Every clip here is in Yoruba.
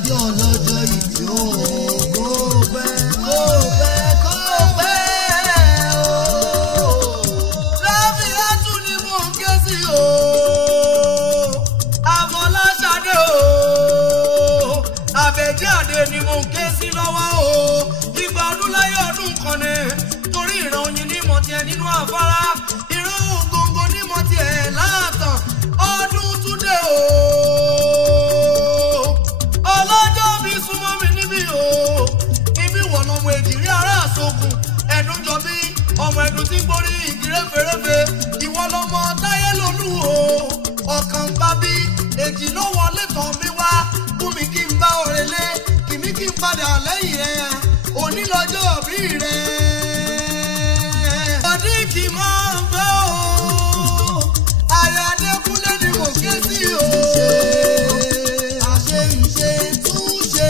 Fọláṣadé ọlọ́jọ́ ìbí o. Kó pẹ́ kó pẹ́ kó pẹ́ o. Ráfíátù ni mò ń ké sí o. Fọláṣadé o. Àbẹ̀jáde ni mò ń ké sí lọ́wọ́ o. Ìgbà ọdún láyé ọdún kan ni. Torí ìran oyin ní mọ̀ tiẹ̀ nínú afárá. Ìran ògóngó ní mọ̀ tiẹ̀ láàtàn. Ọdún túndé o. Ọlọ́jọ́ bí súnmọ́ mi níbí o. Ibi wọ̀ lọ́mọ èjìrí ará àsokùn. Ẹ̀dùn jọ bí ọmọ ẹ̀dùn tí gbórí igi réferéfe. Ìwọ lọmọ táyé lolú o. Ọkàn bá bí èjì ló wọlé tán mi wá. Fún mi kí n bá ọ̀rẹ́ lé. Kìmí kí n padà lẹ́yìn rẹ̀. Òní lọ́jọ́ bí rẹ̀. Ọdí kì í máa ń bẹ́ o. Àyà Adékúnlé ni mo ké sí o. Àṣe ìṣe túnṣe.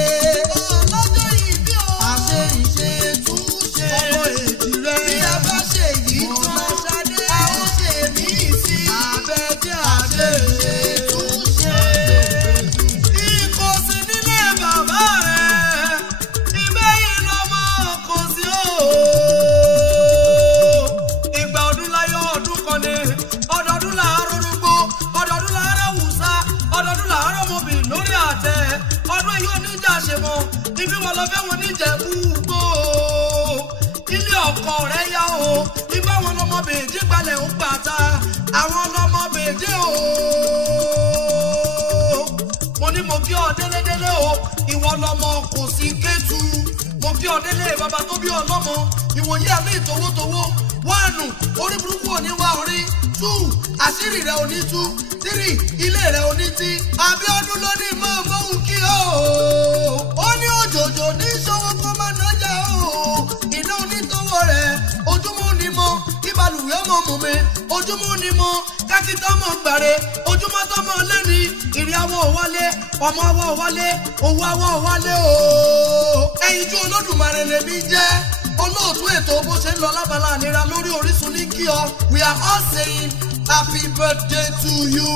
Ọlọ́jọ́ ìbí o. Àṣe ìṣe túnṣe. Ọmọ èjì rẹ̀. Bí a bá ṣe yìí tán. Ṣadé. Àwọn ṣe mí sí. Àbẹ̀jẹ́ àṣe ìṣe túnṣe. Ìkòsí nílé bàbá rẹ̀. Ìbẹ́yìn lọ́mọ kò sí o. Ìgbà ọdún láyọ̀ ọdún kan ni. Ọdọọdún làárọ̀ rúgbó. Ọdọọdún làárọ̀ wùsá. Ọdọọdún làárọ̀ mọ̀bì lórí àtẹ. Ọdún yìí oníjà ṣe mọ́. Ibi wọn lọ fẹ́ wọn níjẹ̀ gbúgbó. Ilé ọkọ rẹ̀ yá o. Ibà wọn lọmọ bèjì gbalẹ̀ ń pàtà. Àwọn lọmọ bèjì o. Mo ní mo kí ọ délédélé o. Ìwọ lọmọ kò sí kétu. Mo kí ọ délé bàbá tó bí ọlọ́mọ. Ìwòye àmì ìtòwótòwó. 1 orí burúkú òní wá orí. 2 àṣírí rẹ̀ òní tú. 3 ilé rẹ̀ òní tí. Abíọ́dún ló ní mọ́ mọ́hún kí o. Ó ní òjòjò ní sọ́wọ́ kó má nájà o. Iná onítọ́wọ́ rẹ̀ ojúmọ́ ni mọ́. Kí balùwẹ̀ ọmọ mú mi. Ojúmọ́ ni mọ́. Kákítọ́ mọ̀ gbàre. Ojúmọ́ tó mọ̀ lẹ́ni. Ìrì awọ́ wálé. Ọmọ awọ́ wálé. Owó awọ́ wálé o. Ẹyin tí Olódùmarè lèmi jẹ́. Olóòtú ètò bó ṣe ń lọ lábala ànira lórí Orísun ní kí ọ. We are all saying happy birthday to you.